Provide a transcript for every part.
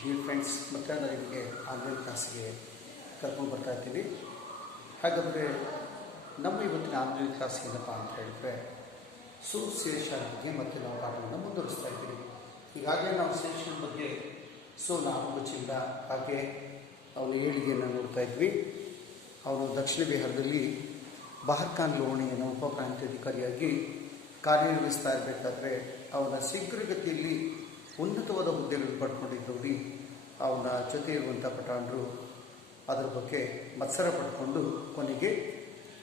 Dear friends, ಮತ್ತೆ ನಾನು ನಿಮಗೆ ಆನ್ಲೈನ್ ಕ್ಲಾಸಿಗೆ ಕರ್ಕೊಂಡು ಬರ್ತಾ ಇದ್ದೀವಿ. ಹಾಗಾದರೆ ನಮ್ಮ ಇವತ್ತಿನ ಆನ್ಲೈನ್ ಕ್ಲಾಸ್ ಏನಪ್ಪ ಅಂತ ಹೇಳಿದ್ರೆ ಶೇಷನ್ ಬಗ್ಗೆ ಮತ್ತೆ ನಾವು ಪಾಠವನ್ನು ಮುಂದುವರಿಸ್ತಾ ಇದ್ದೀವಿ. ಈಗಾಗಲೇ ನಾವು ಶೇಷನ್ ಬಗ್ಗೆ ನಾಲ್ಕು ಬಚ್ಚಿಂದ ಹಾಗೆ ಅವನ ಏಳಿಗೆಯನ್ನು ನೋಡ್ತಾ ಇದ್ವಿ. ಅವನು ದಕ್ಷಿಣ ಬಿಹಾರದಲ್ಲಿ ಬಹರ್ಖಾನ್ ಲೋಣಿಯನ್ನು ಉಪಪ್ರಾಂತ್ಯಾಧಿಕಾರಿಯಾಗಿ ಕಾರ್ಯನಿರ್ವಹಿಸ್ತಾ ಇರಬೇಕಾದ್ರೆ ಅವನ ಶೀಘ್ರಗತಿಯಲ್ಲಿ ಉನ್ನತವಾದ ಹುದ್ದೆಗಳನ್ನು ಪಡ್ಕೊಂಡಿದ್ದವರು ಅವನ ಜೊತೆ ಇರುವಂಥ ಪಠಾಣರು ಅದರ ಬಗ್ಗೆ ಮತ್ಸರ ಪಡ್ಕೊಂಡು ಕೊನೆಗೆ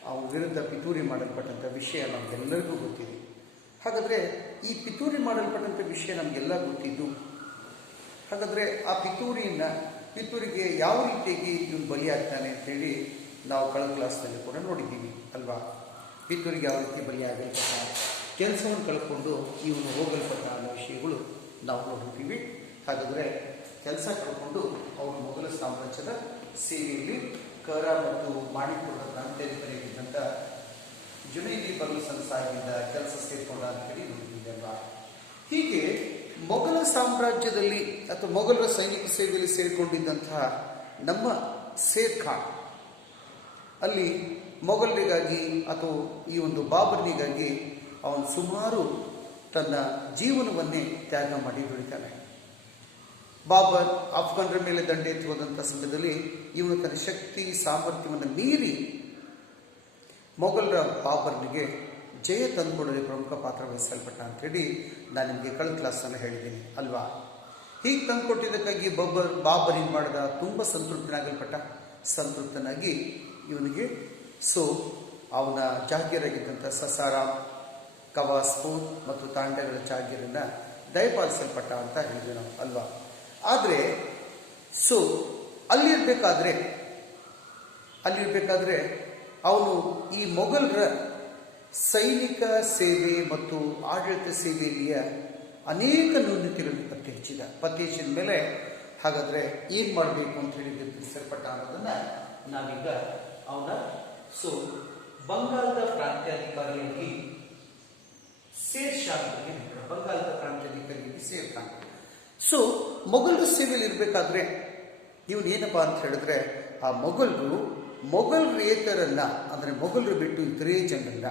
ಅವನ ವಿರುದ್ಧ ಪಿತೂರಿ ಮಾಡಲ್ಪಟ್ಟಂಥ ವಿಷಯ ನಮಗೆಲ್ಲರಿಗೂ ಗೊತ್ತಿದೆ. ಹಾಗಾದರೆ ಈ ಪಿತೂರಿ ಮಾಡಲ್ಪಟ್ಟಂಥ ವಿಷಯ ನಮಗೆಲ್ಲ ಗೊತ್ತಿದ್ದು, ಹಾಗಾದರೆ ಆ ಪಿತೂರಿಗೆ ಯಾವ ರೀತಿಯಾಗಿ ಇವನು ಬಲಿಯಾಗ್ತಾನೆ ಅಂತೇಳಿ ನಾವು ಕಳೆದ ಕ್ಲಾಸ್ನಲ್ಲಿ ಕೂಡ ನೋಡಿದ್ದೀವಿ ಅಲ್ವಾ. ಪಿತೂರಿಗೆ ಯಾವ ರೀತಿ ಬಲಿಯಾಗಲ್ಪಟ್ಟ, ಕೆಲಸವನ್ನು ಕಳ್ಕೊಂಡು ಇವನು ಹೋಗಲ್ಪಟ್ಟ ಅನ್ನೋ ವಿಷಯಗಳು ನಾವು ನೋಡಿದ್ದೀವಿ. ಹಾಗಾದರೆ ಕೆಲಸ ಕಳ್ಕೊಂಡು ಅವರು ಮೊಘಲ ಸಾಮ್ರಾಜ್ಯದ ಸೇವೆಯಲ್ಲಿ ಕರ ಮತ್ತು ಮಾಣಿಪುರದ ಪ್ರಾಂತ್ಯಾಧಿಕಾರಿಯಾಗಿದ್ದಂಥ ಜುನೈದಿ ಬಲ್ಸನ್ ಸಾಹಿಬಿಂದ ಕೆಲಸ ಸೇರಿಕೊಂಡ ಅಂತೇಳಿ ನೋಡಿದ್ದೀವಿ ಅಲ್ವಾ. ಹೀಗೆ ಮೊಘಲ ಸಾಮ್ರಾಜ್ಯದಲ್ಲಿ ಅಥವಾ ಮೊಘಲರ ಸೈನಿಕ ಸೇವೆಯಲ್ಲಿ ಸೇರಿಕೊಂಡಿದ್ದಂತಹ ನಮ್ಮ ಶೇರ್ ಖಾನ್ ಅಲ್ಲಿ ಮೊಘಲರಿಗಾಗಿ ಅಥವಾ ಈ ಒಂದು ಬಾಬರ್ನಿಗಾಗಿ ಅವನು ಸುಮಾರು ತನ್ನ ಜೀವನವನ್ನೇ ತ್ಯಾಗ ಮಾಡಿ ದುಡಿತಾನೆ. ಬಾಬರ್ ಅಫ್ಘಾನರ ಮೇಲೆ ದಂಡೆತ್ತಿ ಹೋದಂಥ ಸಮಯದಲ್ಲಿ ಇವನು ತನ್ನ ಶಕ್ತಿ ಸಾಮರ್ಥ್ಯವನ್ನು ಮೀರಿ ಮೊಘಲರ ಬಾಬರ್ನಿಗೆ ಜಯ ತಂದುಕೊಡಲು ಪ್ರಮುಖ ಪಾತ್ರ ವಹಿಸಲ್ಪಟ್ಟ ಅಂತೇಳಿ ನಾನು ನಿಮಗೆ ಕಳೆದ ಕ್ಲಾಸನ್ನು ಹೇಳಿದ್ದೀನಿ ಅಲ್ವಾ. ಹೀಗೆ ತಂದುಕೊಟ್ಟಿದ್ದಕ್ಕಾಗಿ ಬಾಬರ್ ಏನು ಮಾಡಿದ, ತುಂಬ ಸಂತೃಪ್ತನಾಗಿ ಇವನಿಗೆ ಅವನ ಜಾಗೀರಾಗಿದ್ದಂಥ ಸಸಾರಾಮ್, ಕವಾಸ್ಪೂರ್ ಮತ್ತು ತಾಂಡಗಳ ಜಾಗೀರನ್ನು ದಯಪಾಲಿಸಲ್ಪಟ್ಟ ಅಂತ ಹೇಳಿದ್ವಿ ನಾವು ಅಲ್ವಾ. ಆದರೆ ಅಲ್ಲಿರ್ಬೇಕಾದ್ರೆ ಅವನು ಈ ಮೊಘಲರ ಸೈನಿಕ ಸೇವೆ ಮತ್ತು ಆಡಳಿತ ಸೇವೆಯಲ್ಲಿಯ ಅನೇಕ ನ್ಯೂನತೆಗಳನ್ನು ಪತ್ತೆ ಹಚ್ಚಿದ ಮೇಲೆ ಹಾಗಾದರೆ ಏನು ಮಾಡಬೇಕು ಅಂತ ಹೇಳಿ ನಿರ್ಧರಿಸಲ್ಪಟ್ಟ ಅನ್ನೋದನ್ನು ನಾವೀಗ ಅವನ ಬಂಗಾಳದ ಪ್ರಾಂತ್ಯಾಧಿಕಾರಿಯಾಗಿ ಶೇರ್ ಖಾನ್ ಬಗ್ಗೆ ಬಂಗಾಳದ ಪ್ರಾಂತ್ಯಾಧಿಕಾರಿಯಾಗಿ ಶೇರ್ ಖಾನ್ ಮೊಘಲರ ಸೇವೆಯಲ್ಲಿ ಇರಬೇಕಾದ್ರೆ ಇವನು ಏನಪ್ಪಾ ಅಂತ ಹೇಳಿದ್ರೆ ಆ ಮೊಘಲರೇತರನ್ನ ಅಂದರೆ ಮೊಘಲರು ಬಿಟ್ಟು ಇತರೇ ಜನರನ್ನ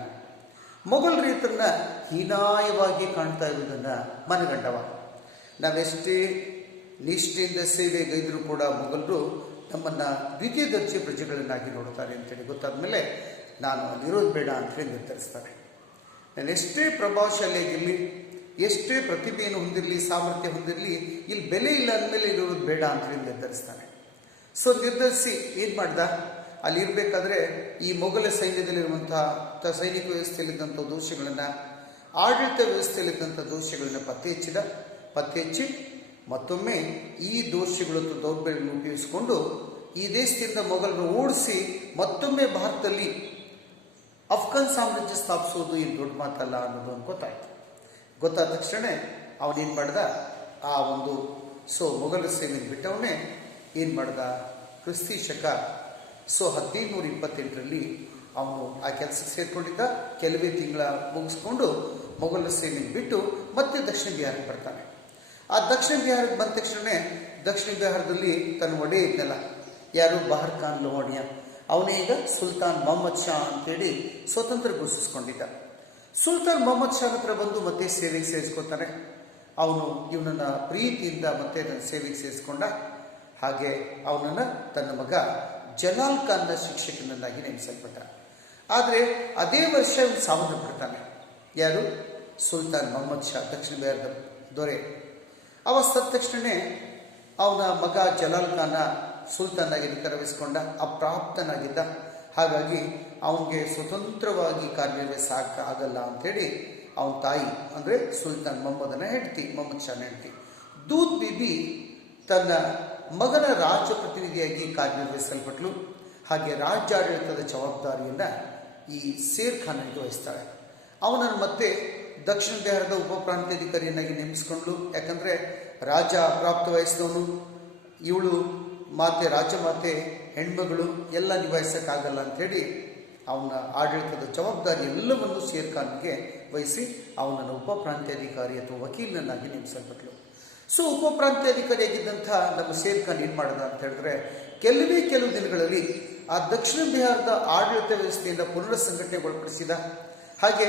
ಮೊಘಲರೇತರನ್ನ ಹೀನಾಯವಾಗಿ ಕಾಣ್ತಾ ಇರುವುದನ್ನು ಮನಗಂಡವ. ನಾವೆಷ್ಟೇ ನಿಷ್ಠೆಯಿಂದ ಸೇವೆಗೈದರೂ ಕೂಡ ಮೊಘಲರು ನಮ್ಮನ್ನು ದ್ವಿತೀಯ ದರ್ಜೆ ಪ್ರಜೆಗಳನ್ನಾಗಿ ನೋಡ್ತಾರೆ ಅಂತೇಳಿ ಗೊತ್ತಾದ ಮೇಲೆ ನಾನು ಅಲ್ಲಿರೋದು ಬೇಡ ಅಂತೇಳಿ ನಿರ್ಧರಿಸ್ತಾರೆ. ನಾನು ಎಷ್ಟೇ ಪ್ರಭಾವಶಾಲಿಯಾಗಿರಲಿ, ಎಷ್ಟೇ ಪ್ರತಿಭೆಯನ್ನು ಹೊಂದಿರಲಿ, ಸಾಮರ್ಥ್ಯ ಹೊಂದಿರಲಿ, ಇಲ್ಲಿ ಬೆಲೆ ಇಲ್ಲ ಅಂದಮೇಲೆ ಇರೋದು ಬೇಡ ಅಂತೇಳಿ ನಿರ್ಧರಿಸ್ತಾನೆ. ನಿರ್ಧರಿಸಿ ಏನು ಮಾಡ್ದ, ಅಲ್ಲಿ ಇರಬೇಕಾದ್ರೆ ಈ ಮೊಘಲ ಸೈನ್ಯದಲ್ಲಿರುವಂತಹ ಸೈನಿಕ ವ್ಯವಸ್ಥೆಯಲ್ಲಿದ್ದಂಥ ದೋಷಗಳನ್ನು, ಆಡಳಿತ ವ್ಯವಸ್ಥೆಯಲ್ಲಿದ್ದಂಥ ದೋಷಗಳನ್ನು ಪತ್ತೆ ಹಚ್ಚಿ ಮತ್ತೊಮ್ಮೆ ಈ ದೋಷಗಳು ದೌರ್ಬಲ್ಯಗಳನ್ನು ಉಪಯೋಗಿಸಿಕೊಂಡು ಈ ದೇಶದಿಂದ ಮೊಘಲರು ಓಡಿಸಿ ಮತ್ತೊಮ್ಮೆ ಭಾರತದಲ್ಲಿ ಅಫ್ಘಾನ್ ಸಾಮ್ರಾಜ್ಯ ಸ್ಥಾಪಿಸೋದು ಏನು ದೊಡ್ಡ ಮಾತಲ್ಲ ಅನ್ನೋದು ಗೊತ್ತಾದ ತಕ್ಷಣ ಅವನೇನು ಮಾಡ್ದ, ಆ ಒಂದು ಮೊಘಲ ಸೇವೆಯನ್ನು ಬಿಟ್ಟವನೇ ಏನು ಮಾಡ್ದ, ಕ್ರಿಸ್ತಿ ಶಕ 1528 ಅವನು ಆ ಕೆಲಸಕ್ಕೆ ಸೇರಿಕೊಂಡಿದ್ದ. ಕೆಲವೇ ತಿಂಗಳ ಮುಗಿಸ್ಕೊಂಡು ಮೊಘಲ ಸೇವೆಯನ್ನು ಬಿಟ್ಟು ಮತ್ತೆ ದಕ್ಷಿಣ ಬಿಹಾರಕ್ಕೆ ಬರ್ತಾನೆ. ಆ ದಕ್ಷಿಣ ಬಿಹಾರಕ್ಕೆ ಬಂದ ತಕ್ಷಣ ದಕ್ಷಿಣ ಬಿಹಾರದಲ್ಲಿ ತನ್ನ ಒಡೆ ಇದ್ದಲ್ಲ, ಯಾರು ಬಹರ್ಖಾನ್ ಲೋಣಿಯ, ಅವನೇ ಈಗ ಸುಲ್ತಾನ್ ಮೊಹಮ್ಮದ್ ಶಾ ಅಂತೇಳಿ ಸ್ವತಂತ್ರ ಘೋಷಿಸ್ಕೊಂಡಿದ್ದ. ಸುಲ್ತಾನ್ ಮೊಹಮ್ಮದ್ ಶಾ ಹತ್ರ ಬಂದು ಮತ್ತೆ ಸೇವೆಗೆ ಸೇರಿಸ್ಕೊತಾನೆ. ಅವನು ಇವನನ್ನು ಪ್ರೀತಿಯಿಂದ ಮತ್ತೆ ತನ್ನ ಸೇವೆಗೆ ಸೇರಿಸ್ಕೊಂಡ. ಹಾಗೆ ಅವನನ್ನು ತನ್ನ ಮಗ ಜಲಾಲ್ ಖಾನ್ನ ಶಿಕ್ಷಕನನ್ನಾಗಿ ನೇಮಿಸಲ್ಪಟ್ಟ. ಆದರೆ ಅದೇ ವರ್ಷ ಇವನು ಸಾವನ್ನು ಪಡ್ತಾನೆ. ಯಾರು? ಸುಲ್ತಾನ್ ಮೊಹಮ್ಮದ್ ಶಾ, ದಕ್ಷಿಣ ಬಿಹಾರದ ದೊರೆ. ಅವ ಸತ್ತ ತಕ್ಷಣ ಅವನ ಮಗ ಜಲಾಲ್ ಖಾನ ಸುಲ್ತಾನಾಗಿ ಅಧಿಕಾರವಹಿಸಿಕೊಂಡ. ಅಪ್ರಾಪ್ತನಾಗಿದ್ದ. ಹಾಗಾಗಿ ಅವನಿಗೆ ಸ್ವತಂತ್ರವಾಗಿ ಕಾರ್ಯನಿರ್ವಹಿಸಕ್ಕೆ ಆಗಲ್ಲ ಅಂಥೇಳಿ ಅವನ ತಾಯಿ ಅಂದರೆ ಸುಲ್ತಾನ್ ಮೊಹಮ್ಮದ್ ಶಾನ ಹೆಂಡತಿ ದೂದ್ ಬಿಬಿ ತನ್ನ ಮಗನ ರಾಜಪ್ರತಿನಿಧಿಯಾಗಿ ಕಾರ್ಯನಿರ್ವಹಿಸಲ್ಪಟ್ಲು. ಹಾಗೆ ರಾಜ್ಯಾಡಳಿತದ ಜವಾಬ್ದಾರಿಯನ್ನು ಈ ಶೇರ್ ಖಾನ್ಗೆ ವಹಿಸ್ತಾಳೆ. ಅವನನ್ನು ಮತ್ತೆ ದಕ್ಷಿಣ ಬಿಹಾರದ ಉಪಪ್ರಾಂತ್ಯಾಧಿಕಾರಿಯನ್ನಾಗಿ ನೇಮಿಸಿಕೊಂಡ್ಲು. ಯಾಕಂದರೆ ರಾಜ ಅಪ್ರಾಪ್ತ ವಯಸ್ಸಿನವನು, ಇವಳು ರಾಜಮಾತೆ ಹೆಣ್ಮಗಳು ಎಲ್ಲ ನಿಭಾಯಿಸೋಕ್ಕಾಗಲ್ಲ ಅಂಥೇಳಿ ಅವನ ಆಡಳಿತದ ಜವಾಬ್ದಾರಿ ಎಲ್ಲವನ್ನು ಶೇರ್ ಖಾನ್ಗೆ ವಹಿಸಿ ಅವನನ್ನು ಉಪಪ್ರಾಂತ್ಯಾಧಿಕಾರಿ ಅಥವಾ ವಕೀಲನನ್ನಾಗಿ ನೇಮಿಸಲ್ಪಟ್ಲು. ಸೊ ಉಪಪ್ರಾಂತ್ಯಾಧಿಕಾರಿಯಾಗಿದ್ದಂಥ ನಮ್ಮ ಶೇರ್ ಖಾನ್ ಏನು ಮಾಡಿದ ಅಂತ ಹೇಳಿದ್ರೆ ಕೆಲವು ದಿನಗಳಲ್ಲಿ ಆ ದಕ್ಷಿಣ ಬಿಹಾರದ ಆಡಳಿತ ವ್ಯವಸ್ಥೆಯಿಂದ ಪುನರ್ ಸಂಘಟನೆಗೊಳಪಡಿಸಿದ. ಹಾಗೆ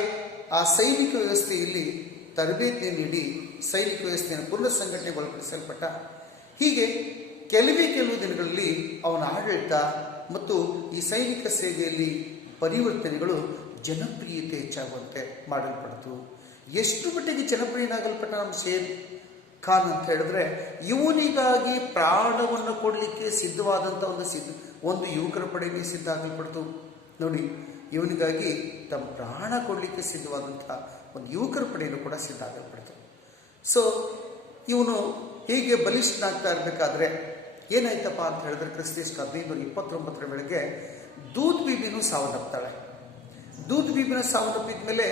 ಆ ಸೈನಿಕ ವ್ಯವಸ್ಥೆಯಲ್ಲಿ ತರಬೇತಿ ನೀಡಿ ಸೈನಿಕ ವ್ಯವಸ್ಥೆಯನ್ನು ಪುನರ್ ಸಂಘಟನೆಗೊಳಪಡಿಸಲ್ಪಟ್ಟ. ಹೀಗೆ ಕೆಲವು ದಿನಗಳಲ್ಲಿ ಅವನ ಆಡಳಿತ ಮತ್ತು ಈ ಸೈನಿಕ ಸೇವೆಯಲ್ಲಿ ಪರಿವರ್ತನೆಗಳು ಜನಪ್ರಿಯತೆ ಹೆಚ್ಚಾಗುವಂತೆ ಮಾಡಲ್ಪಡ್ತು. ಎಷ್ಟು ಮಟ್ಟಿಗೆ ಜನಪ್ರಿಯನಾಗಲ್ಪಟ್ಟ ನಮ್ಮ ಶೇರ್ ಖಾನ್ ಅಂತ ಹೇಳಿದ್ರೆ ಇವನಿಗಾಗಿ ಪ್ರಾಣವನ್ನು ಕೊಡಲಿಕ್ಕೆ ಸಿದ್ಧವಾದಂಥ ಒಂದು ಯುವಕರ ಪಡೆಗೆ ಸಿದ್ಧ ಆಗಲ್ಪಡ್ತು. ನೋಡಿ, ಇವನಿಗಾಗಿ ತಮ್ಮ ಪ್ರಾಣ ಕೊಡಲಿಕ್ಕೆ ಸಿದ್ಧವಾದಂಥ ಒಂದು ಯುವಕರ ಪಡೆಯನ್ನು ಕೂಡ ಸಿದ್ಧ ಆಗಲ್ಪಡ್ತು. ಸೊ ಇವನು ಹೀಗೆ ಬಲಿಷ್ಠನಾಗ್ತಾ ಇರಬೇಕಾದ್ರೆ ಏನಾಯ್ತಪ್ಪ ಅಂತ ಹೇಳಿದ್ರೆ ಕ್ರಿಸ್ತ 1529 ವೇಳೆಗೆ ದೂದ್ ಬೀಬಿನೂ ಸಾವನ್ನಪ್ತಾಳೆ. ದೂದ್ ಬೀಬಿನ ಸಾವನ್ನಪ್ಪಿದ ಮೇಲೆ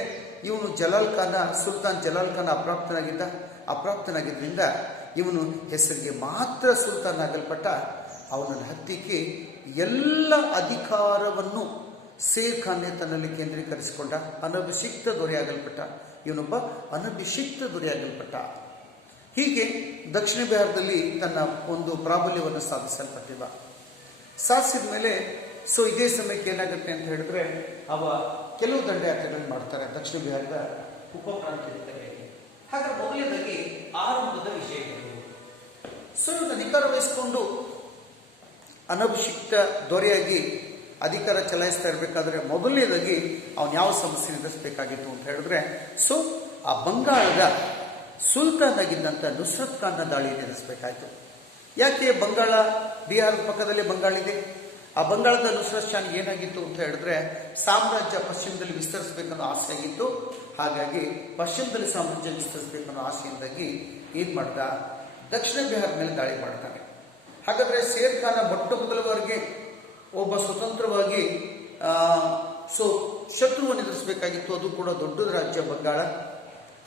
ಇವನು ಸುಲ್ತಾನ್ ಜಲಾಲ್ ಖಾನ್ ಅಪ್ರಾಪ್ತನಾಗಿದ್ದರಿಂದ ಇವನು ಹೆಸರಿಗೆ ಮಾತ್ರ ಸುಲ್ತಾನ್ ಆಗಲ್ಪಟ್ಟ. ಅವನನ್ನು ಹತ್ತಿಕ್ಕೆ ಎಲ್ಲ ಅಧಿಕಾರವನ್ನು ಶೇರ್ ಖಾನ್ ತನ್ನಲ್ಲಿ ಕೇಂದ್ರೀಕರಿಸಿಕೊಂಡ. ಅನಭಿಷಿಕ್ತ ದೊರೆಯಾಗಲ್ಪಟ್ಟ. ಇವನೊಬ್ಬ ಅನಭಿಷಿಕ್ತ ದೊರೆಯಾಗಲ್ಪಟ್ಟ. ಹೀಗೆ ದಕ್ಷಿಣ ಬಿಹಾರದಲ್ಲಿ ತನ್ನ ಒಂದು ಪ್ರಾಬಲ್ಯವನ್ನು ಸಾಧಿಸಿದ ಮೇಲೆ ಇದೇ ಸಮಯಕ್ಕೆ ಏನಾಗುತ್ತೆ ಅಂತ ಹೇಳಿದ್ರೆ ಕೆಲವು ದಂಡಯಾತ್ರೆಗಳನ್ನು ಮಾಡ್ತಾರೆ ದಕ್ಷಿಣ ಬಿಹಾರದ ಉಪಪ್ರಾಂತ್ಯಾಧಿಕಾರಿಯಾಗಿ. ಹಾಗೆ ಮೊದಲನೇದಾಗಿ ಆರಂಭದ ವಿಷಯಗಳು. ಇವನು ಅಧಿಕಾರ ವಹಿಸಿಕೊಂಡು ಅನಭಿಷಿಕ್ತ ದೊರೆಯಾಗಿ ಅಧಿಕಾರ ಚಲಾಯಿಸ್ತಾ ಇರಬೇಕಾದ್ರೆ ಮೊದಲನೇದಾಗಿ ಅವನು ಯಾವ ಸಮಸ್ಯೆ ಎದುರಿಸಬೇಕಾಗಿತ್ತು ಅಂತ ಹೇಳಿದ್ರೆ ಆ ಬಂಗಾಳದ ಸುಲ್ತಾನ್ ಆಗಿದ್ದಂಥ ನುಸ್ರತ್ ಖಾನ್ನ ದಾಳಿಯನ್ನು ಎದುರಿಸಬೇಕಾಯಿತು. ಯಾಕೆ ಬಿಹಾರದ ಪಕ್ಕದಲ್ಲಿ ಬಂಗಾಳ ಇದೆ. ಆ ಬಂಗಾಳದ ನುಸ್ರತ್ ಖಾನ್ ಏನಾಗಿತ್ತು ಅಂತ ಹೇಳಿದ್ರೆ ಸಾಮ್ರಾಜ್ಯ ಪಶ್ಚಿಮದಲ್ಲಿ ವಿಸ್ತರಿಸಬೇಕನ್ನೋ ಆಸೆ ಆಗಿತ್ತು. ಹಾಗಾಗಿ ಪಶ್ಚಿಮದಲ್ಲಿ ಸಾಮ್ರಾಜ್ಯ ವಿಸ್ತರಿಸಬೇಕನ್ನೋ ಆಸೆಯಿಂದಾಗಿ ಏನು ಮಾಡ್ದ, ದಕ್ಷಿಣ ಬಿಹಾರದ ಮೇಲೆ ದಾಳಿ ಮಾಡ್ತಾನೆ. ಹಾಗಾದ್ರೆ ಶೇರ್ ಖಾನ ಮೊಟ್ಟ ಮೊದಲವರೆಗೆ ಒಬ್ಬ ಸ್ವತಂತ್ರವಾಗಿ ಶತ್ರುವನ್ನು ಎದುರಿಸಬೇಕಾಗಿತ್ತು. ಅದು ಕೂಡ ದೊಡ್ಡ ರಾಜ್ಯ ಬಂಗಾಳ.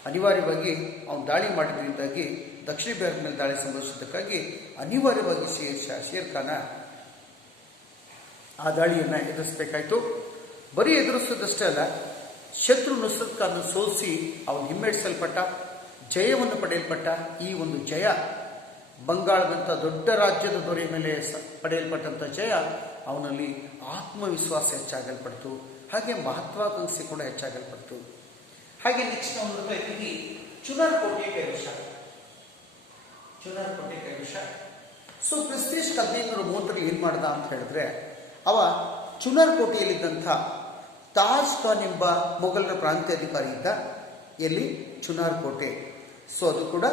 ಅನಿವಾರ್ಯವಾಗಿ ಅವನು ದಾಳಿ ಮಾಡಿದ್ರಿಂದಾಗಿ ದಕ್ಷಿಣ ಬಿಹಾರದ ಮೇಲೆ ದಾಳಿ ಸಂಭವಿಸಿದ್ದಕ್ಕಾಗಿ ಅನಿವಾರ್ಯವಾಗಿ ಶೇರ್ ಖಾನ ಆ ದಾಳಿಯನ್ನು ಎದುರಿಸಬೇಕಾಯಿತು. ಬರೀ ಎದುರಿಸೋದಷ್ಟೇ ಅಲ್ಲ, ಶತ್ರು ನುಸ್ರತ್ ಖಾನ್ ಸೋಲಿಸಿ ಅವನು ಹಿಮ್ಮೆಟ್ಟಿಸಲ್ಪಟ್ಟ, ಜಯವನ್ನು ಪಡೆಯಲ್ಪಟ್ಟ. ಈ ಒಂದು ಜಯ ಬಂಗಾಳದಂಥ ದೊಡ್ಡ ರಾಜ್ಯದ ದೊರೆಯ ಮೇಲೆ ಪಡೆಯಲ್ಪಟ್ಟಂಥ ಜಯ ಅವನಲ್ಲಿ ಆತ್ಮವಿಶ್ವಾಸ ಹೆಚ್ಚಾಗಲ್ಪಡ್ತು. ಹಾಗೆ ಮಹತ್ವಾಕಾಂಕ್ಷೆ ಕೂಡ ಹೆಚ್ಚಾಗಲ್ಪಡ್ತು. ಹಾಗೆ ನೆಕ್ಸ್ಟ್ ಅವನು ಚುನಾರ್ ಕೋಟೆ ಕೈವಶ. ಕ್ರಿಸ್ತ 1530 ಏನು ಮಾಡ್ದ ಅಂತ ಹೇಳಿದ್ರೆ ಚುನಾರ್ ಕೋಟೆಯಲ್ಲಿದ್ದಂಥ ತಾಜ್ ಖಾನ್ ಎಂಬ ಮೊಘಲರ ಪ್ರಾಂತ್ಯಾಧಿಕಾರಿ ಇದ್ದ. ಎಲ್ಲಿ? ಚುನಾರ್ ಕೋಟೆ. ಅದು ಕೂಡ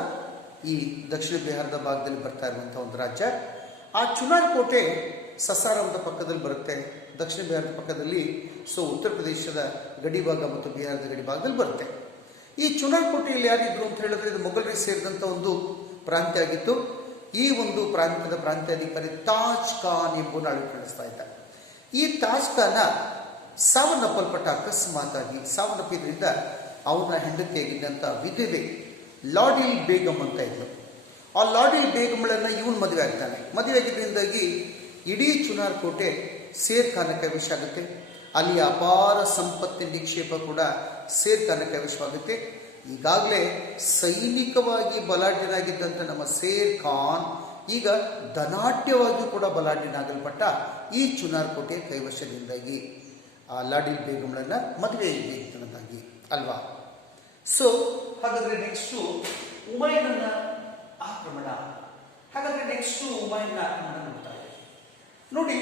ಈ ದಕ್ಷಿಣ ಬಿಹಾರದ ಭಾಗದಲ್ಲಿ ಬರ್ತಾ ಇರುವಂಥ ಒಂದು ರಾಜ್ಯ. ಆ ಚುನಾರ್ ಕೋಟೆ ಸಸಾರಾಮದ ಪಕ್ಕದಲ್ಲಿ ಬರುತ್ತೆ, ದಕ್ಷಿಣ ಬಿಹಾರದ ಪಕ್ಕದಲ್ಲಿ. ಉತ್ತರ ಪ್ರದೇಶದ ಗಡಿಭಾಗ ಮತ್ತು ಬಿಹಾರದ ಗಡಿಭಾಗದಲ್ಲಿ ಬರುತ್ತೆ. ಈ ಚುನಾರ್ ಕೋಟೆಯಲ್ಲಿ ಯಾರಿದ್ರು ಅಂತ ಹೇಳಿದ್ರೆ ಇದು ಮೊಘಲರಿಗೆ ಸೇರಿದಂಥ ಒಂದು ಪ್ರಾಂತ್ಯ ಆಗಿತ್ತು. ಈ ಒಂದು ಪ್ರಾಂತ್ಯದ ಪ್ರಾಂತ್ಯಾಧಿಕಾರಿ ತಾಜ್ ಖಾನ್ ಎಂಬುದನ್ನು ಆಳ್ವಿಕೆ ಇದ್ದ. ಈ ತಾಜ್ ಖಾನ ಅಕಸ್ಮಾತಾಗಿ ಸಾವನ್ನಪ್ಪಿದ್ರಿಂದ ಅವನ ಹೆಂಡತಿಯಾಗಿದ್ದಂಥ ವಿಧವೆ ಲಾಡಿಲ್ ಬೇಗಂ ಅಂತ ಇದ್ಲು. ಆ ಲಾಡಿಲ್ ಬೇಗಂಗಳನ್ನು ಇವನು ಮದುವೆ ಆಗ್ತಾನೆ. ಮದುವೆ ಆಗಿದ್ದರಿಂದಾಗಿ ಇಡೀ ಚುನಾರ್ ಕೋಟೆ ಶೇರ್ ಖಾನ ಕೈವಶ ಆಗುತ್ತೆ. ಅಲ್ಲಿ ಅಪಾರ ಸಂಪತ್ತಿನ ನಿಕ್ಷೇಪ ಕೂಡ ಶೇರ್ ಖಾನ ಕೈವಶವಾಗುತ್ತೆ. ಈಗಾಗಲೇ ಸೈನಿಕವಾಗಿ ಬಲಾಢ್ಯನಾಗಿದ್ದಂಥ ನಮ್ಮ ಶೇರ್ ಖಾನ್ ಈಗ ಧನಾಢ್ಯವಾಗಿ ಕೂಡ ಬಲಾಢ್ಯನಾಗಲ್ಪಟ್ಟ. ಈ ಚುನಾರ್ ಕೋಟೆ ಕೈವಶದಿಂದಾಗಿ ಆ ಲಾಡಿಲ್ ಬೇಗಂಗಳನ್ನು ಮದುವೆಯಾಗಿ ಅಲ್ವಾ. ಹಾಗಾದ್ರೆ ನೆಕ್ಸ್ಟು ಹುಮಾಯೂನನ ಆಕ್ರಮಣ. ನೋಡ್ತಾರೆ. ನೋಡಿ,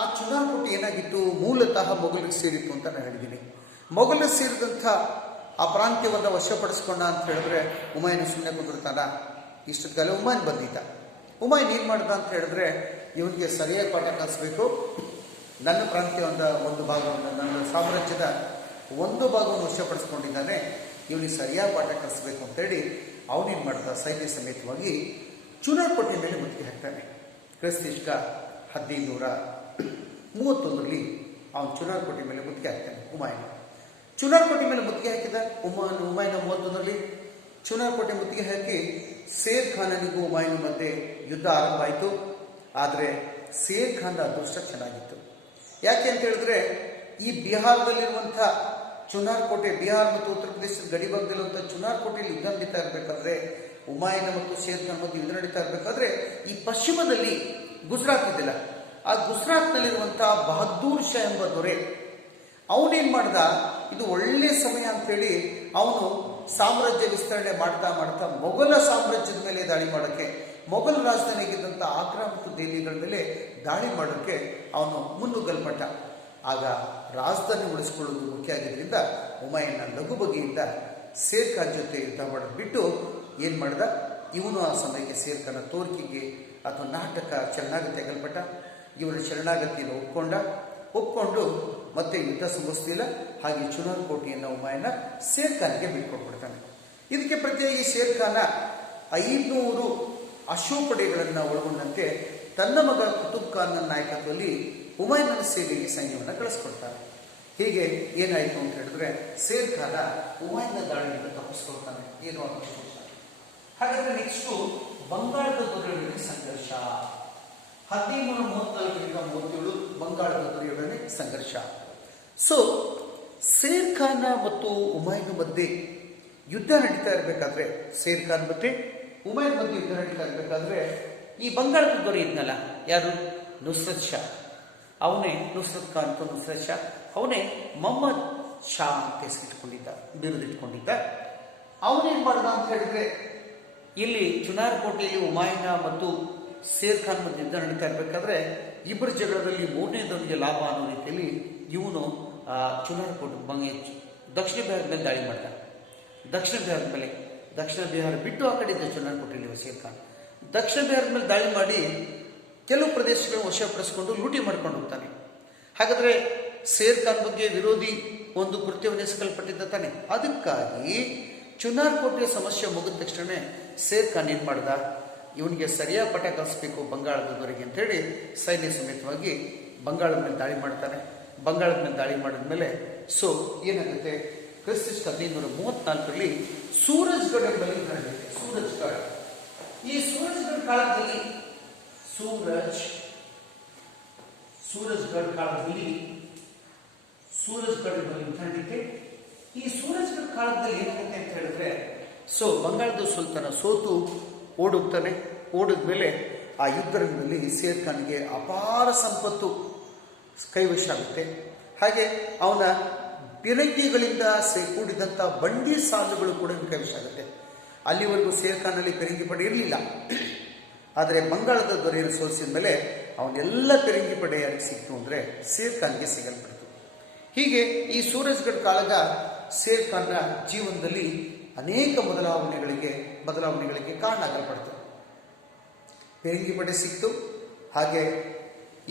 ಆ ಚುನಾರ್ ಕೋಟೆ ಏನಾಗಿತ್ತು, ಮೂಲತಃ ಮೊಘಲರಿಗೆ ಸೇರಿತ್ತು ಅಂತ ನಾನು ಹೇಳಿದ್ದೀನಿ. ಮೊಘಲರಿಗೆ ಸೇರಿದಂಥ ಆ ಪ್ರಾಂತ್ಯವನ್ನು ವಶಪಡಿಸ್ಕೊಂಡ ಅಂತ ಹೇಳಿದ್ರೆ ಹುಮಾಯೂನ್ ಸುಮ್ಮನೆ ಕುಂದಿರ್ತಾನ. ಇಷ್ಟೊತ್ತಲ್ಲ ಹುಮಾಯೂನ್ ಬಂದಿದ್ದ. ಹುಮಾಯೂನ್ ಏನು ಮಾಡ್ದ ಅಂತ ಹೇಳಿದ್ರೆ ಇವನಿಗೆ ಸರಿಯಾಗಿ ಪಾಠ ಕಲಿಸ್ಬೇಕು. ನನ್ನ ಪ್ರಾಂತ್ಯದ ಒಂದು ಭಾಗವನ್ನು, ನನ್ನ ಸಾಮ್ರಾಜ್ಯದ ಒಂದು ಭಾಗವನ್ನು ವಶಪಡಿಸ್ಕೊಂಡಿದ್ದಾನೆ, ಇವನಿಗೆ ಸರಿಯಾಗಿ ಪಾಠ ಕಲಿಸ್ಬೇಕು ಅಂತೇಳಿ ಅವನೇನು ಮಾಡ್ದ, ಸೈನ್ಯ ಸಮೇತವಾಗಿ ಚುನಾರ್ ಕೋಟೆ ಮೇಲೆ ಮುತ್ತಿಗೆ ಹಾಕ್ತಾನೆ. ಕ್ರಿಸ್ತ 1531 ಅವನು ಚುನಾರ್ ಕೋಟೆ ಮೇಲೆ ಮುತ್ತಿಗೆ ಹಾಕ್ತಾನೆ. ಹುಮಾಯೂನ್ ಚುನಾರ್ ಕೋಟೆ ಮೇಲೆ ಮುತ್ತಿಗೆ ಹಾಕಿದ. ಹುಮಾಯೂನ್ 31 ಚುನಾರ್ ಕೋಟೆ ಮುತ್ತಿಗೆ ಹಾಕಿ ಶೇರ್ ಖಾನನಿಗೂ ಹುಮಾಯೂನ್ ಮಧ್ಯೆ ಯುದ್ಧ ಆರಂಭ ಆಯಿತು. ಆದರೆ ಶೇರ್ ಖಾನ್ನ ಅದೃಷ್ಟ ಚೆನ್ನಾಗಿತ್ತು. ಯಾಕೆ ಅಂತ ಹೇಳಿದ್ರೆ ಈ ಬಿಹಾರದಲ್ಲಿರುವಂಥ ಚುನಾರ್ ಕೋಟೆ, ಬಿಹಾರ ಮತ್ತು ಉತ್ತರ ಪ್ರದೇಶದ ಗಡಿಭಾಗದಲ್ಲಿರುವಂಥ ಚುನಾರ್ ಕೋಟೆಯಲ್ಲಿ ಯುದ್ಧ ನಡೀತಾ ಇರಬೇಕಾದ್ರೆ ಹುಮಾಯೂನ್ ಮತ್ತು ಶೇರ್ ಖಾನ್ ಮಧ್ಯೆ ಯುದ್ಧ ನಡೀತಾ ಇರಬೇಕಾದ್ರೆ ಈ ಪಶ್ಚಿಮದಲ್ಲಿ ಗುಜರಾತ್ ಇದೆಯಲ್ಲ, ಆ ಗುಜರಾತ್ನಲ್ಲಿರುವಂತಹ ಬಹದ್ದೂರ್ ಶಾ ಎಂಬ ದೊರೆ ಅವನೇನ್ ಮಾಡ್ದ, ಇದು ಒಳ್ಳೆ ಸಮಯ ಅಂತೇಳಿ ಅವನು ಸಾಮ್ರಾಜ್ಯ ವಿಸ್ತರಣೆ ಮಾಡ್ತಾ ಮಾಡ್ತಾ ಮೊಘಲ ಸಾಮ್ರಾಜ್ಯದ ಮೇಲೆ ದಾಳಿ ಮಾಡೋಕ್ಕೆ, ಮೊಘಲ್ ರಾಜಧಾನಿಯಾಗಿದ್ದಂಥ ಆಗ್ರಾ ಮತ್ತು ದೆಹಲಿಗಳ ಮೇಲೆ ದಾಳಿ ಮಾಡೋಕ್ಕೆ ಅವನು ಮುನ್ನುಗ್ಗಲ್ಪಟ್ಟ. ಆಗ ರಾಜಧಾನಿ ಉಳಿಸ್ಕೊಳ್ಳೋದು ಮುಖ್ಯ ಆಗಿದ್ದರಿಂದ ಹುಮಾಯೂನ್ ಲಘು ಬಗೆಯಿಂದ ಶೇರ್ ಖಾನ್ ಜೊತೆ ಯುದ್ಧ ಮಾಡೋದು ಬಿಟ್ಟು ಏನು ಮಾಡ್ದ, ಇವನು ಆ ಸಮಯಕ್ಕೆ ಶೇರ್ ಖಾನ್ ತೋರಿಕೆಗೆ ಅಥವಾ ನಾಟಕ ಶರಣಾಗತಿ ಆಗಲ್ಪಟ್ಟ. ಇವನ ಶರಣಾಗತಿಯನ್ನು ಒಪ್ಕೊಂಡು ಮತ್ತೆ ಯುದ್ಧ ಸಂಭವಿಸ್ತಿಲ್ಲ. ಹಾಗೆ ಚುನಾರ್ ಕೋಟೆಯನ್ನು ಹುಮಾಯೂನ್ ಶೇರ್ ಖಾನ್ಗೆ ಬಿಟ್ಕೊಟ್ಬಿಡ್ತಾನೆ. ಇದಕ್ಕೆ ಪ್ರತಿಯಾಗಿ ಶೇರ್ ಖಾನ 500 ಅಶ್ವಪಡೆಗಳನ್ನು ಒಳಗೊಂಡಂತೆ ತನ್ನ ಮಗ ಕುತುಬ್ ಖಾನ್ನ ನಾಯಕತ್ವದಲ್ಲಿ ಹುಮಾಯೂನ್ ಸೇವೆಗೆ ಸೈನ್ಯವನ್ನು ಕಳಿಸ್ಕೊಡ್ತಾರೆ. ಹೀಗೆ ಏನಾಯಿತು ಅಂತ ಹೇಳಿದ್ರೆ ಶೇರ್ ಖಾನ ಹುಮಾಯೂನ್ ದಾಳಿಯಿಂದ ತಪ್ಪಿಸ್ಕೊಳ್ತಾನೆ. ಏನು ವಿಶೇಷ. ಹಾಗಾದ್ರೆ ನೆಕ್ಸ್ಟು ಬಂಗಾಳದ ದೊರೆಯೊಡನೆ ಸಂಘರ್ಷ. 1734-37 ಬಂಗಾಳದ ದೊರೆಯೊಡನೆ ಸಂಘರ್ಷ. ಸೊ ಶೇರ್ ಖಾನ ಮತ್ತು ಹುಮಾಯೂನ್ ಮಧ್ಯೆ ಯುದ್ಧ ನಡೀತಾ ಇರಬೇಕಾದ್ರೆ, ಶೇರ್ ಖಾನ್ ಮತ್ತೆ ಹುಮಾಯೂನ್ ಮಧ್ಯೆ ಯುದ್ಧ ನಡೀತಾ ಇರಬೇಕಾದ್ರೆ ಈ ಬಂಗಾಳದ ದೊರೆ ಇದ್ನಲ್ಲ, ಯಾರು, ನುಸ್ರತ್ ಶಾ, ಅವನೇ ನುಸ್ರತ್ ಖಾನ್ ಅಥವಾ ನುಸ್ರತ್ ಶಾ, ಅವನೇ ಮೊಹಮ್ಮದ್ ಶಾ ಅಂತ ಹೆಸರಿಟ್ಕೊಂಡಿದ್ದ, ಬಿರುದಿಟ್ಕೊಂಡಿದ್ದ. ಅವನೇನ್ ಮಾಡ್ದ ಅಂತ ಹೇಳಿದ್ರೆ, ಇಲ್ಲಿ ಚುನಾರ್ ಕೋಟೆಯಲ್ಲಿ ಹುಮಾಯೂನ್ ಮತ್ತು ಶೇರ್ ಖಾನ್ ಮಧ್ಯೆ ಯುದ್ಧ ನಡೀತಾ ಇರಬೇಕಾದ್ರೆ ಇಬ್ಬರ ಜಗಳದಲ್ಲಿ ಮೂರನೇದವನಿಗೆ ಲಾಭ ಅನ್ನೋ ರೀತಿಯಲ್ಲಿ ಇವನು ಚುನಾರ್ ಕೋಟೆ ದಕ್ಷಿಣ ಬಿಹಾರದ ಮೇಲೆ ದಾಳಿ ಮಾಡ್ದ. ದಕ್ಷಿಣ ಬಿಹಾರ ಬಿಟ್ಟು ಆ ಕಡೆ ಇದ್ದ ಚುನಾರ್ ಕೋಟೆಯಲ್ಲಿ ಶೇರ್ ಖಾನ್ ದಕ್ಷಿಣ ಬಿಹಾರದ ಮೇಲೆ ದಾಳಿ ಮಾಡಿ ಕೆಲವು ಪ್ರದೇಶಗಳನ್ನು ವಶಪಡಿಸಿಕೊಂಡು ಲೂಟಿ ಮಾಡ್ಕೊಂಡು ಹೋಗ್ತಾನೆ. ಹಾಗಾದ್ರೆ ಶೇರ್ ಖಾನ್ ಬಗ್ಗೆ ವಿರೋಧಿ ಒಂದು ಕೃತ್ಯವನ್ನು ಎಸಗಲ್ಪಟ್ಟಿದ್ದ ತಾನೆ. ಅದಕ್ಕಾಗಿ ಚುನಾರ್ ಕೋಟೆಯ ಸಮಸ್ಯೆ ಮುಗಿದ ತಕ್ಷಣ ಶೇರ್ ಖಾನ್ ಏನ್ ಮಾಡ್ದ, ಇವನಿಗೆ ಸರಿಯಾದ ಪಟ ಕಲಿಸ್ಬೇಕು ಬಂಗಾಳದ ದೊರೆಗೆ ಅಂತೇಳಿ ಸೈನ್ಯ ಸಮೇತವಾಗಿ ಬಂಗಾಳದ ಮೇಲೆ ದಾಳಿ ಮಾಡ್ತಾನೆ. ಬಂಗಾಳದ ಮೇಲೆ ದಾಳಿ ಮಾಡಿದ್ಮೇಲೆ ಸೊ ಏನಾಗುತ್ತೆ, ಕ್ರಿಸ್ತ 1534 ಸೂರಜ್ಗಢ ಎಂಬಲ್ಲಿ ನಡೆಯುತ್ತೆ. ಈ ಸೂರಜ್ಗಢ ಕಾಲದಲ್ಲಿ ಸೂರಜ್ಗಢ ಕಾಲದಲ್ಲಿ ನಡೆಯುತ್ತೆ. ಈ ಸೂರಜ್ಗಢ ಕಾಲದಲ್ಲಿ ಏನಾಗುತ್ತೆ ಅಂತ ಹೇಳಿದ್ರೆ, ಸೊ ಬಂಗಾಳದ ಸುಲ್ತಾನ ಸೋತು ಓಡೋಗ್ತಾನೆ. ಓಡಿದ್ಮೇಲೆ ಆ ಯುದ್ಧರಂಗದಲ್ಲಿ ಶೇರ್ ಖಾನ್ಗೆ ಅಪಾರ ಸಂಪತ್ತು ಕೈವಶ ಆಗುತ್ತೆ. ಹಾಗೆ ಅವನ ಪಿರಂಗಿಗಳಿಂದ ಕೂಡಿದಂಥ ಬಂಡಿ ಸಾಲುಗಳು ಕೂಡ ಕೈವಶ ಆಗುತ್ತೆ. ಅಲ್ಲಿವರೆಗೂ ಶೇರ್ ಖಾನಲ್ಲಿ ಪಿರಂಗಿ ಪಡೆ ಇರಲಿಲ್ಲ. ಆದರೆ ಬಂಗಾಳದ ದೊರೆಯನ್ನು ಸೋಲಿಸಿದ ಮೇಲೆ ಅವನೆಲ್ಲ ಪಿರಂಗಿ ಪಡೆ ಯಾರಿಗೆ ಸಿಕ್ತು ಅಂದರೆ ಶೇರ್ ಖಾನ್ಗೆ ಸಿಗಲ್ಪಡ್ತು. ಹೀಗೆ ಈ ಸೂರಜ್ಗಢ ಕಾಲದ ಶೇರ್ ಖಾನ್ನ ಜೀವನದಲ್ಲಿ ಅನೇಕ ಬದಲಾವಣೆಗಳಿಗೆ ಕಾರಣ ಆಗಲ್ಪಡ್ತು. ಪಿರಂಗಿ ಪಡೆ ಸಿಕ್ತು. ಹಾಗೆ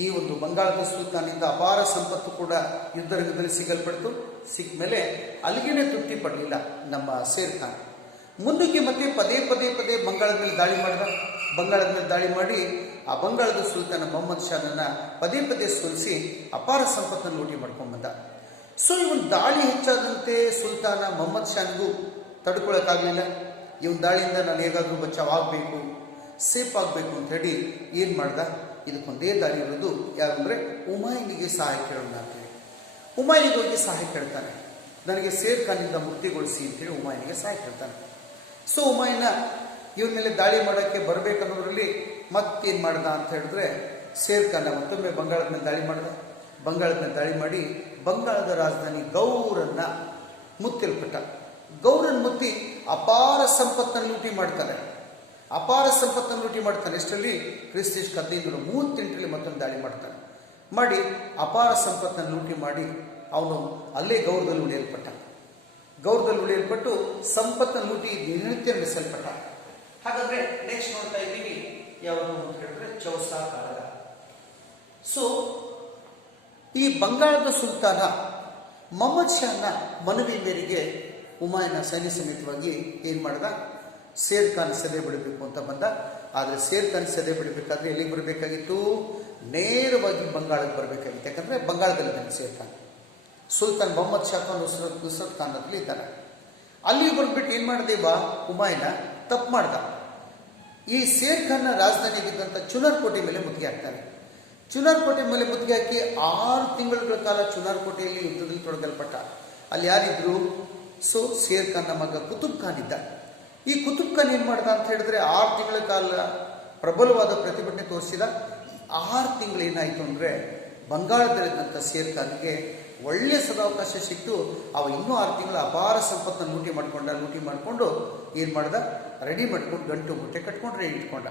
ಈ ಒಂದು ಬಂಗಾಳದ ಸುಲ್ತಾನಿಂದ ಅಪಾರ ಸಂಪತ್ತು ಕೂಡ ಯುದ್ಧರಂಗದಲ್ಲಿ ಸಿಗಲ್ಪಡ್ತು. ಸಿಕ್ಕ ಮೇಲೆ ಅಲ್ಲಿಗೇನೆ ತೃಪ್ತಿ ಪಡಲಿಲ್ಲ ನಮ್ಮ ಶೇರ್ ಖಾನ್. ಮುಂದಕ್ಕೆ ಮತ್ತೆ ಪದೇ ಬಂಗಾಳದ ಮೇಲೆ ದಾಳಿ ಮಾಡಿ ಆ ಬಂಗಾಳದ ಸುಲ್ತಾನ ಮೊಹಮ್ಮದ್ ಶಾನನ್ನ ಪದೇ ಸೋಲಿಸಿ ಅಪಾರ ಸಂಪತ್ತನ್ನು ಲೂಟಿ ಮಾಡ್ಕೊಂಡು ಬಂದ. ಸೊ ಇವನ್ ದಾಳಿ ಹೆಚ್ಚಾದಂತೆ ಸುಲ್ತಾನ ಮೊಹಮ್ಮದ್ ಶಾನ್ಗೂ ತಡ್ಕೊಳಕ್ಕಾಗಲಿಲ್ಲ. ಇವನ್ ದಾಳಿಯಿಂದ ನಾನು ಹೇಗಾದ್ರೂ ಬಚಾವ್ ಆಗಬೇಕು, ಸೇಫ್ ಆಗಬೇಕು ಅಂತ ಹೇಳಿ ಏನು ಮಾಡ್ದ, ಇದಕ್ಕೊಂದೇ ದಾರಿ ಇರೋದು ಯಾರು ಅಂದರೆ ಹುಮಾಯೂನಿಗೆ ಸಹಾಯ ಕೇಳೋಣ ಅಂತೇಳಿ ಹುಮಾಯೂನಿಗೆ ಹೋಗಿ ಸಹಾಯ ಕೇಳ್ತಾನೆ. ನನಗೆ ಶೇರ್ ಖಾನಿಂದ ಮುಕ್ತಿಗೊಳಿಸಿ ಅಂತೇಳಿ ಹುಮಾಯೂನಿಗೆ ಸಹಾಯ ಕೇಳ್ತಾನೆ. ಸೊ ಹುಮಾಯೂನ ಇವನ ಮೇಲೆ ದಾಳಿ ಮಾಡೋಕ್ಕೆ ಬರಬೇಕನ್ನೋದ್ರಲ್ಲಿ ಮತ್ತೇನು ಮಾಡ್ದ ಅಂತ ಹೇಳಿದ್ರೆ, ಶೇರ್ ಖಾನ ಮತ್ತೊಮ್ಮೆ ಬಂಗಾಳದ ಮೇಲೆ ದಾಳಿ ಮಾಡಿ ಬಂಗಾಳದ ರಾಜಧಾನಿ ಗೌರನ್ನ ಮುತ್ತಲ್ಪಟ್ಟ. ಗೌರನ್ ಮುತ್ತಿ ಅಪಾರ ಸಂಪತ್ತನ್ನು ಲೂಟಿ ಮಾಡ್ತಾನೆ. ಎಷ್ಟರಲ್ಲಿ ಕ್ರಿಸ್ತ 1538 ಮತ್ತೊಂದು ದಾಳಿ ಮಾಡಿ ಅಪಾರ ಸಂಪತ್ತನ್ನು ಲೂಟಿ ಮಾಡಿ ಅವನು ಅಲ್ಲೇ ಗೌರದಲ್ಲಿ ಉಳಿಯಲ್ಪಟ್ಟು ಸಂಪತ್ತನ್ನು ಲೂಟಿ ದಿನನಿತ್ಯ ನಡೆಸಲ್ಪಟ್ಟ. ಹಾಗಾದ್ರೆ ನೆಕ್ಸ್ಟ್ ನೋಡ್ತಾ ಇದ್ದೀವಿ ಯಾವುದು ಅಂತ ಹೇಳಿದ್ರೆ ಚೌಸಾ ಕಾಳಗ. ಸೊ ಈ ಬಂಗಾಳದ ಸುಲ್ತಾನ ಮೊಹಮ್ಮದ್ ಶಾನ ಮನವಿ ಮೇರೆಗೆ ಹುಮಾಯೂನ ಸೈನ್ಯ ಸಮೇತವಾಗಿ ಏನು ಮಾಡ್ದ, ಶೇರ್ ಖಾನ್ ಸೆದೆ ಬಿಡಬೇಕು ಅಂತ ಬಂದ. ಆದರೆ ಶೇರ್ ಖಾನ್ ಸೆದೆ ಬಿಡಬೇಕಾದ್ರೆ ಎಲ್ಲಿಗೆ ಬರಬೇಕಾಗಿತ್ತು, ನೇರವಾಗಿ ಬಂಗಾಳಕ್ಕೆ ಬರಬೇಕಾಗಿತ್ತು. ಯಾಕಂದರೆ ಬಂಗಾಳದಲ್ಲಿದ್ದಾನೆ ಶೇರ್ ಖಾನ್. ಸುಲ್ತಾನ್ ಮೊಹಮ್ಮದ್ ಶಾ ಖಾನ್ ನುಸ್ರತ್ ಖಾನ್ ಹತ್ರ ಇದ್ದಾನೆ. ಅಲ್ಲಿ ಬಂದ್ಬಿಟ್ಟು ಏನು ಮಾಡಿದೆ ಹುಮಾಯೂನ ತಪ್ಪು ಮಾಡ್ದ. ಈ ಶೇರ್ ಖಾನ್ನ ರಾಜಧಾನಿಯಾಗಿದ್ದಂಥ ಚುನಾರ್ ಕೋಟೆ ಮೇಲೆ ಮುತ್ತಿಗೆ ಹಾಕ್ತಾನೆ. ಚುನಾರ್ ಕೋಟೆ ಮೇಲೆ ಮುತ್ತಿಗೆ ಹಾಕಿ 6 ತಿಂಗಳ ಕಾಲ ಚುನಾರ್ ಕೋಟೆಯಲ್ಲಿ ಯುದ್ಧದಲ್ಲಿ ತೊಡಗಲ್ಪಟ್ಟ. ಅಲ್ಲಿ ಯಾರಿದ್ರು, ಸೊ ಶೇರ್ ಖಾನ್ನ ಮಗ ಕುತುಬ್ ಖಾನ್ ಇದ್ದ. ಈ ಕುತುಬ್ ಖಾನ್ ಏನು ಮಾಡ್ದ ಅಂತ ಹೇಳಿದ್ರೆ 6 ತಿಂಗಳ ಕಾಲ ಪ್ರಬಲವಾದ ಪ್ರತಿಭಟನೆ ತೋರಿಸಿದ. 6 ತಿಂಗಳು ಏನಾಯಿತು ಅಂದರೆ ಬಂಗಾಳದಲ್ಲಿದ್ದಂಥ ಶೇರ್ ಖಾನ್ಗೆ ಒಳ್ಳೆಯ ಸದಾವಕಾಶ ಸಿಕ್ತು. ಅವ ಇನ್ನೂ 6 ತಿಂಗಳ ಅಪಾರ ಸಂಪತ್ತನ್ನು ಲೂಟಿ ಮಾಡಿಕೊಂಡು ಏನು ಮಾಡ್ದ, ರೆಡಿ ಮಾಡ್ಕೊಂಡು ಗಂಟು ಮುಟ್ಟೆ ಕಟ್ಕೊಂಡು ರೆಡಿ ಇಟ್ಕೊಂಡ.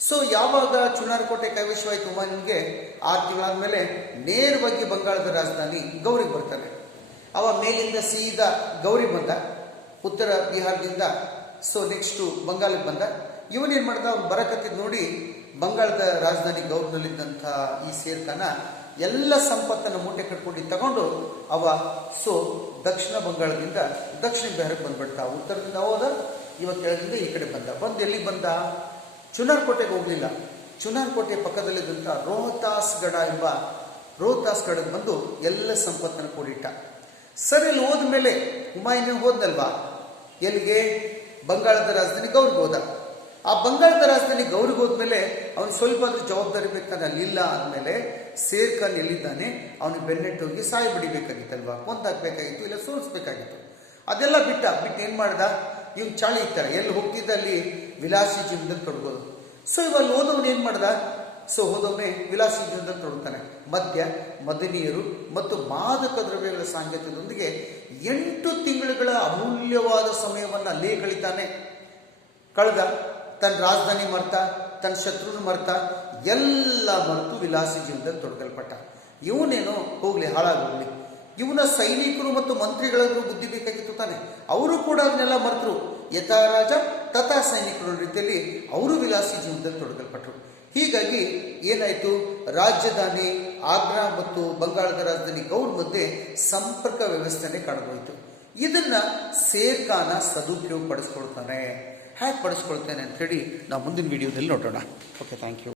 ಸೊ ಯಾವಾಗ ಚುನಾರ್ಕೋಟೆ ಕೈವಶವಾಯಿತು ಹುಮಾಯೂನ್ಗೆ, 6 ತಿಂಗಳಾದಮೇಲೆ ನೇರವಾಗಿ ಬಂಗಾಳದ ರಾಜಧಾನಿ ಗೌರಿಗೆ ಬರ್ತಾನೆ. ಅವ ಮೇಲಿಂದ ಸೀದಾ ಗೌರಿ ಬಂದ, ಉತ್ತರ ಬಿಹಾರದಿಂದ. ಸೊ ನೆಕ್ಸ್ಟು ಬಂಗಾಳಕ್ಕೆ ಬಂದ. ಇವನೇನು ಮಾಡ್ದ, ಅವ್ನು ಬರಕತ್ತಿದ್ದು ನೋಡಿ ಬಂಗಾಳದ ರಾಜಧಾನಿ ಗೌರ್ನಲ್ಲಿದ್ದಂಥ ಈ ಶೇರ್ ಖಾನ ಎಲ್ಲ ಸಂಪತ್ತನ್ನು ಮೂಟೆ ಕಟ್ಕೊಂಡು ತಗೊಂಡು ಅವ ದಕ್ಷಿಣ ಬಂಗಾಳದಿಂದ ದಕ್ಷಿಣ ಬಿಹಾರಕ್ಕೆ ಬಂದ್ಬಿಡ್ತಾ. ಉತ್ತರದಿಂದ ಹೋದ, ಇವ ಕೆಳಗಿಂದ ಈ ಕಡೆ ಬಂದು ಎಲ್ಲಿಗೆ ಬಂದ, ಚುನಾರ್ಕೋಟೆಗೆ ಹೋಗಲಿಲ್ಲ. ಚುನಾರ್ಕೋಟೆ ಪಕ್ಕದಲ್ಲಿದ್ದಂಥ ರೋಹತಾಸ್ಗಢಕ್ಕೆ ಬಂದು ಎಲ್ಲ ಸಂಪತ್ತನ್ನು ಕೂಡಿಟ್ಟ. ಸರಿ, ಅಲ್ಲಿ ಹೋದ್ಮೇಲೆ ಹುಮಾಯೂನ್ ಹೋದ್ನಲ್ವಾ ಎಲ್ಲಿಗೆ, ಬಂಗಾಳದ ರಾಜಧಾನಿ ಗೌರಿಗೆ ಹೋದ. ಆ ಬಂಗಾಳದ ರಾಜಧಾನಿ ಗೌರಿಗೆ ಹೋದ್ಮೇಲೆ ಅವನು ಸ್ವಲ್ಪ ಆದ್ರೂ ಜವಾಬ್ದಾರಿ ಬೇಕಾದ. ಅಲ್ಲಿಲ್ಲ ಆದಮೇಲೆ ಶೇರ್ ಖಾನ್ ಎಲ್ಲಿದ್ದಾನೆ ಅವನಿಗೆ ಬೆನ್ನೆಟ್ಟು ಹೋಗಿ ಸಾಯಿ ಬಿಡಿಬೇಕಾಗಿತ್ತಲ್ವಾ, ಕೊಂದಾಕಬೇಕಾಗಿತ್ತು, ಇಲ್ಲ ಸೋಲಿಸ್ಬೇಕಾಗಿತ್ತು. ಅದೆಲ್ಲ ಬಿಟ್ಟು ಏನು ಮಾಡ್ದ, ಇವ್ನು ಚಾಳಿ ಇರ್ತಾರೆ, ಎಲ್ಲಿ ಹೋಗ್ತಿದ್ದ ಅಲ್ಲಿ ವಿಲಾಸಿ ಜೀವನದಲ್ಲಿ ತೊಡಗೋದು. ಸೊ ಇವಾಗ ಹೋದವನು ಏನು ಮಾಡ್ದ, ಹೋದವನೇ ವಿಲಾಸಿ ಜೀವನದಲ್ಲಿ ತೊಡಗ್ತಾನೆ. ಮದನೀಯರು ಮತ್ತು ಮಾದಕ ದ್ರವ್ಯಗಳ ಸಾಂಗತ್ಯದೊಂದಿಗೆ 8 ತಿಂಗಳುಗಳ ಅಮೂಲ್ಯವಾದ ಸಮಯವನ್ನು ಅಲ್ಲೇ ಕಳೆದ. ತನ್ನ ರಾಜಧಾನಿ ಮರ್ತ, ತನ್ನ ಶತ್ರುನ ಮರ್ತ, ಎಲ್ಲ ಮರೆತು ವಿಲಾಸಿ ಜೀವನದಲ್ಲಿ ತೊಡಗಲ್ಪಟ್ಟ. ಇವನೇನೋ ಹೋಗ್ಲಿ, ಹಾಳಾಗೋಗ್ಲಿ. ಇವನ ಸೈನಿಕರು ಮತ್ತು ಮಂತ್ರಿಗಳಿಗೂ ಬುದ್ಧಿ ಬೇಕಾಗಿತ್ತು ತಾನೆ. ಅವರು ಕೂಡ ಅದನ್ನೆಲ್ಲ ಮರೆತರು. ಯಥಾ ರಾಜ ತಥಾ ಸೈನಿಕರ ರೀತಿಯಲ್ಲಿ ಅವರು ವಿಲಾಸಿ ಜೀವನದಲ್ಲಿ ತೊಡಗಲ್ಪಟ್ಟರು. ಹೀಗಾಗಿ ಏನಾಯಿತು, ರಾಜಧಾನಿ ಆಗ್ರಾ ಮತ್ತು ಬಂಗಾಳದ ರಾಜಧಾನಿ ಗೌರ್ ಮಧ್ಯೆ ಸಂಪರ್ಕ ವ್ಯವಸ್ಥೆನೇ ಕಾಣಬೋಯಿತು. ಇದನ್ನ ಶೇರ್ ಖಾನ ಸದುಪಯೋಗ ಪಡಿಸ್ಕೊಳ್ತಾನೆ. ಹೇಗೆ ಪಡಿಸ್ಕೊಳ್ತಾನೆ ಅಂತ ಹೇಳಿ ನಾವು ಮುಂದಿನ ವಿಡಿಯೋದಲ್ಲಿ ನೋಡೋಣ. Okay, thank you.